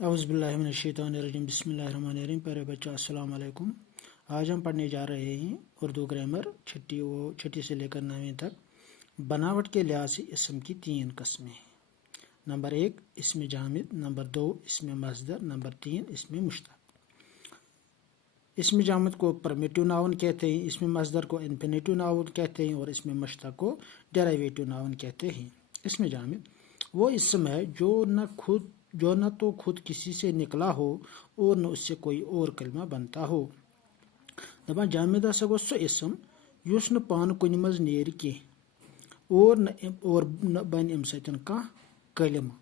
اعوذ باللہ من الشیطان الرجیم، بسم اللہ الرحمن الرحیم۔ پیارے بچوں السلام علیکم۔ آج ہم پڑھنے جا رہے ہیں اردو گرامر چھٹی سے لے کر 9ویں تک۔ بناوٹ کے لحاظ سے اسم کی 3 قسمیں ہیں۔ نمبر 1 اسم جامد، نمبر 2 اسم مصدر، نمبر 3 اسم مشتق۔ اسم جامد کو پرمیٹیو ناؤن کہتے ہیں، اسم مصدر کو انفینیٹیو ناؤن کہتے ہیں اور اسم مشتق کو ڈیرائیویٹو ناؤن کہتے ہیں۔ اسم جامد وہ اسم ہے جو نہ تو خود کسی سے نکلا ہو اور نہ اس سے کوئی اور کلمہ بنتا ہو۔ دپان جامد ہسا گو سو اسم یس نہ پان کن مز نیر کی اور نہ بن ام سۭتۍ کانٛہہ کلمہ،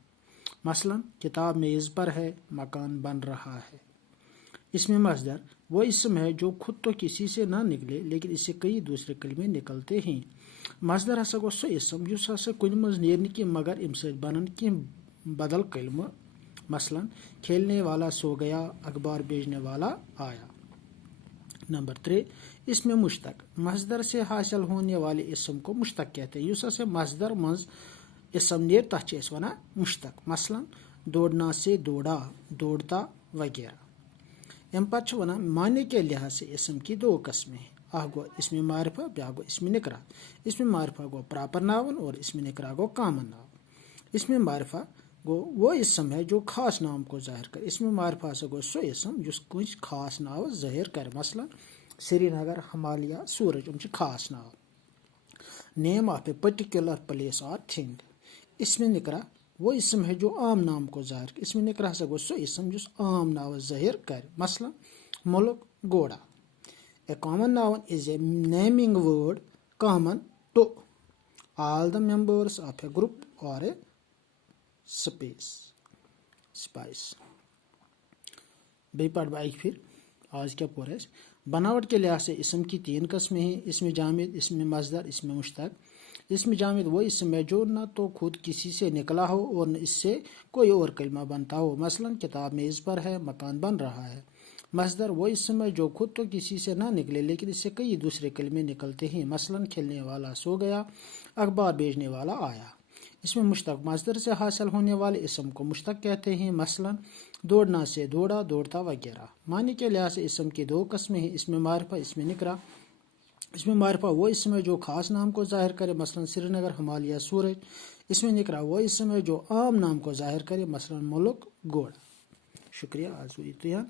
مثلا کتاب میز پر ہے، مکان بن رہا ہے۔ اسم مصدر وہ اسم ہے جو خود تو کسی سے نہ نکلے لیکن اس سے کئی دوسرے کلمے نکلتے ہیں۔ مصدر ہسا گو سو اسم یس ہسا کن مز نیر نہ کینٛہہ مگر ام سۭتۍ بنن کینٛہہ بدل کلمہ، مثلا کھیلنے والا سو گیا، اخبار بیچنے والا آیا۔ نمبر 3 اسم مشتق مصدر سے حاصل ہونے والے اسم کو مشتق کہتے ہیں۔ یس ہسا مصدر مز اسم نیر تتھ چھ ونان مشتق، مثلا دوڑنا سے دوڑا، دوڑتا وغیرہ۔ ام پتہ چھ ونان معنی کے لحاظ سے اسم کی 2 قسمیں ہیں، اکھ گو اسم معرفہ، بیاکھ گو اسم نکرہ۔ اسم معرفہ گو پراپر ناؤن اور اسم نکرہ گو کامن ناؤن۔ اسم معرفہ گو وہ اسم ہے جو خاص نام کو ظاہر کرے۔ اسم معرفہ ہسا گو سو اسم جس کچھ خاص ناو ظاہر کرے، مثلا سری نگر، ہمالیہ، سورج ام چھ خاص noun. Name of a particular place اور تھنگ۔ اسم نکرہ وہ اسم ہے جو عام نام کو ظاہر کرے۔ اسم نکرہ ہسا گو سو اسم جس عام ناو ظاہر کرے، مثلا ملک، گوڑا۔ A common noun is a naming word common to all the members of a group or a spice۔ بے پڑھ بائی پھر آج کیا پورا ہے۔ بناوٹ کے لحاظ سے اسم کی 3 قسمیں ہیں، اسم جامد، اسم مصدر، اسم مشتق۔ اسم جامد وہ اسم ہے جو نہ تو خود کسی سے نکلا ہو اور نہ اس سے کوئی اور کلمہ بنتا ہو، مثلا کتاب میز پر ہے، مکان بن رہا ہے۔ مصدر وہ اسم ہے جو خود تو کسی سے نہ نکلے لیکن اس سے کئی دوسرے کلمے نکلتے ہیں، مثلا کھیلنے والا سو گیا، اخبار بیچنے والا آیا۔ اسم مشتق مصدر سے حاصل ہونے والے اسم کو مشتق کہتے ہیں، مثلا دوڑنا سے دوڑا، دوڑتا وغیرہ۔ معنی کے لحاظ سے اسم کی 2 قسمیں ہیں، اسم معرفہ، اسم نکرہ۔ اسم معرفہ وہ اسم ہے جو خاص نام کو ظاہر کرے، مثلا سری نگر، ہمالیہ، سورج۔ اسم نکرہ وہ اسم ہے جو عام نام کو ظاہر کرے، مثلا ملک، گوڑا۔ شکریہ، آج ہوئی اتیان۔